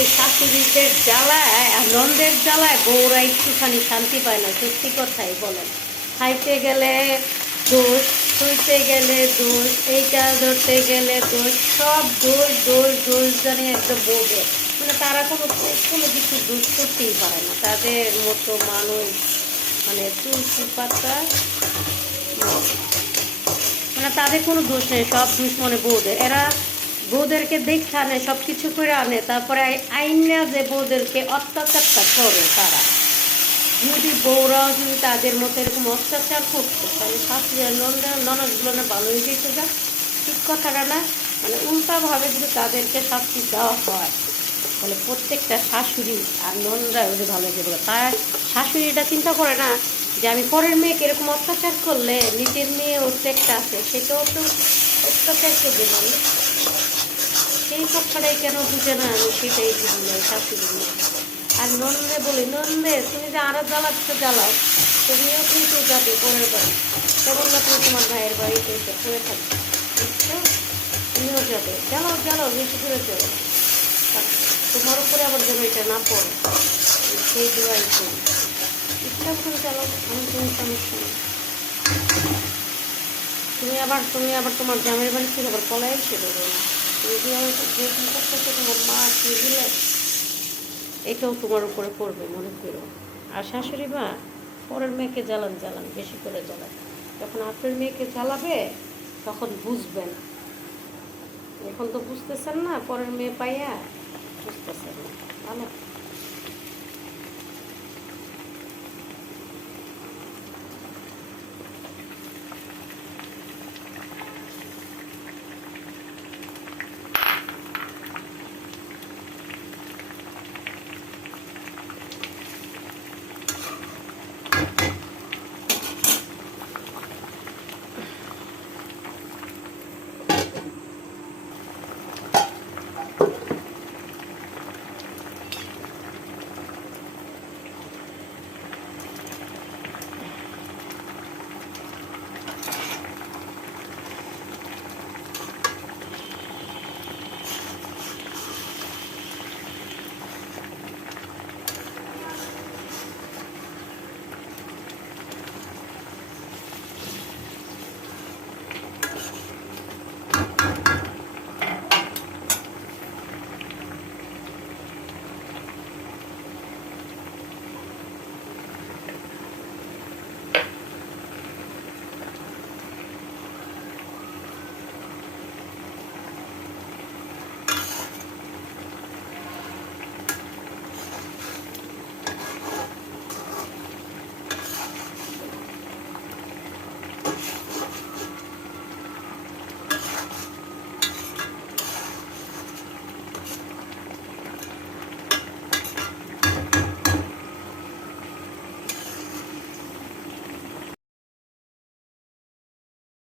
এই শাশুড়িদের জ্বালায় আর নন্দের জ্বালায় বউরা একটুখানি শান্তি পায় না, সত্যি কথাই বলেন। খাইতে গেলে দোষ, শুইতে গেলে দোষ, এইটা ধরতে গেলে দোষ, সব দোষ দোষ দোষ জানি একদম বউদের। মানে তারা কোনো কোনো কিছু দোষ করতেই পারে না, তাদের মতো মানুষ মানে তুলসী পাতা, মানে তাদের কোনো দোষ নেই, সব দোষ মনে বউদের। এরা বউদেরকে দেখে আনে, সব কিছু করে আনে, তারপরে আইনা যে বউদেরকে অত্যাচারটা করে তারা। যদি বউরাও যদি তাদের মতো এরকম অত্যাচার করতো তাহলে শাশুড়ি আর ননদগুলো না ভালো হয়ে যেত, যা ঠিক কথাটা না? মানে উল্টাভাবে যদি তাদেরকে শাস্তি দেওয়া হয় তাহলে প্রত্যেকটা শাশুড়ি আর ননদরা ওদের ভালো হয়ে যাবে। তার শাশুড়িটা চিন্তা করে না যে আমি পরের মেয়েকে এরকম অত্যাচার করলে নিজের মেয়ে ওর একটা আছে, সেটাও তো অত্যাচার করবে মানুষ। সেই কথাটাই কেন বুঝে না, আমি সেটাই বুঝি না শাশুড়ি। আর নন্দে বলি, নন্দে তুমি যে আরো জ্বালাচ্ছ জ্বালাও, তুমিও কিন্তু যাবে বোনের বাড়ি, কেমন না তুমি তোমার ভাইয়ের বাড়িতে এসে পড়ে থাকবে, বুঝছো? তুমিও যাবে, জ্বালাও জ্বালাও, বেশি করে চলো, তোমার উপরে আবার যেন এটা না পড়ে, সেই দোয়াই করি। ইচ্ছা করে চালাও, আমি কোনো সমস্যা নেই। তুমি আবার তোমার জামের বাড়ি থেকে আবার পলাই এসে দেবো না। তুমি যে আমার যেরকম করতেছো তোমার মা আসলে দিলে, এটাও তোমার উপরে পড়বে মনে করো। আর শাশুড়ি মা পরের মেয়েকে জ্বালান জ্বালান, বেশি করে জ্বালান। যখন আপনার মেয়েকে জ্বালাবে তখন বুঝবেন। এখন তো বুঝতেছেন না, পরের মেয়ে পাইয়া বুঝতেছেন না। ভালো।